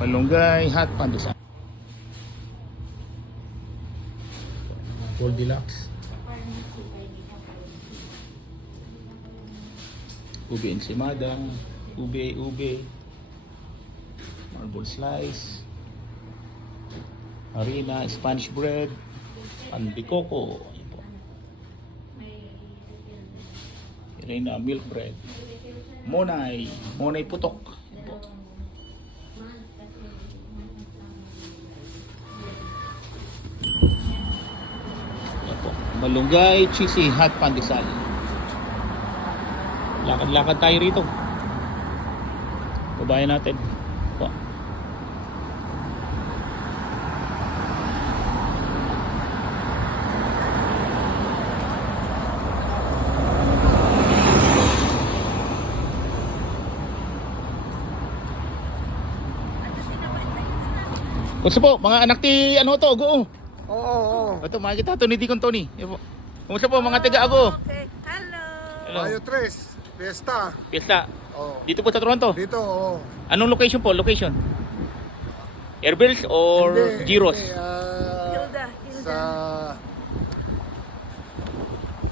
Malunggay hot pandesal. Goldilocks. Ube ensimada, ube, marble slice, harina, Spanish bread, panbikoko, harina, milk bread, monay putok. Ayan po. Ayan po. Malunggay, cheesy, hot pandesal. Lakad-lakad tayo rito. Babayan natin. Po. Kumusta po, mga anak ti ano to, Ago? Oo. Ito, makikita to ni Deacon Tony. Ayan po. Kumusta po mga taga Ago? Okay. Hello. Hello. Mayo 3, Fiesta. Fiesta. Oo. Dito po sa Toronto. Dito, oo. Anong location po? Location? Airbells or Giros? Hilda. Sa...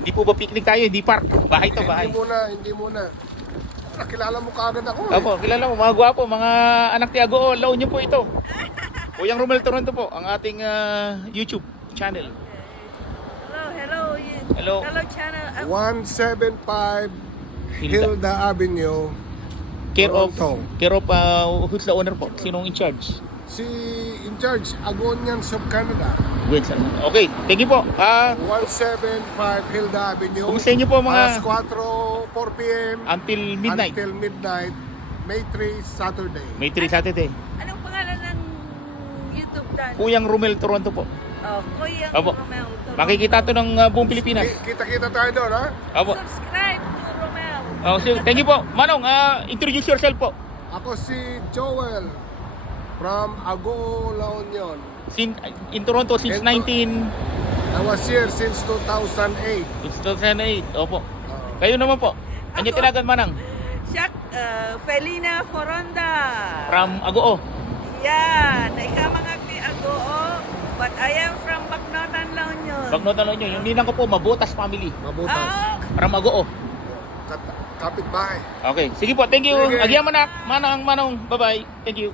Di po ba picnic tayo? Di park? Bahay to, bahay. Hindi muna. Nakilala mo kaagad ako. Opo, kilala mo, mga gwapo, mga anak ti Ago, laon nyo po ito. Kuyang Romel Toronto po, ang ating YouTube channel. Hello. Hello. Hello, channel. 175 Hilda Avenue. Care of, Toronto. who's the owner po? Sinong in charge? Si in charge, Agonian Sub Canada. Wilson. Okay, thank you po. 175 Hilda Avenue. Kumusta niyo po mga... Alas 4 p.m. Until midnight. Until midnight. May 3 Saturday. May 3 Saturday. Anong pangalan ng YouTube channel? Kuyang Romel Toronto po. Oh, Kuya Opo. Romel. Makikita to ng buong Pilipinas. Kita-kita tayo doon, ha? Opo. Subscribe to Romel. Oh, so, thank you po. Manong, introduce yourself po. Ako si Joel from Ago, La Union. In Toronto since I 19... was here since 2008. Since 2008. Opo. Kayo naman po. Anyo tinagan Manang? Siya, Felina Foronda. From Agoo. Yan. Ikaw mga Agoo. But I am from Bacnotan, La Union. Bagnotan nyo. Yung ninang ko po, Mabutas family. Mabutas. Oh, From Agoo. Kapitbahay. Okay. Sige po. Thank you. Sige. Agyan Manang. Manang. Bye-bye. Thank you.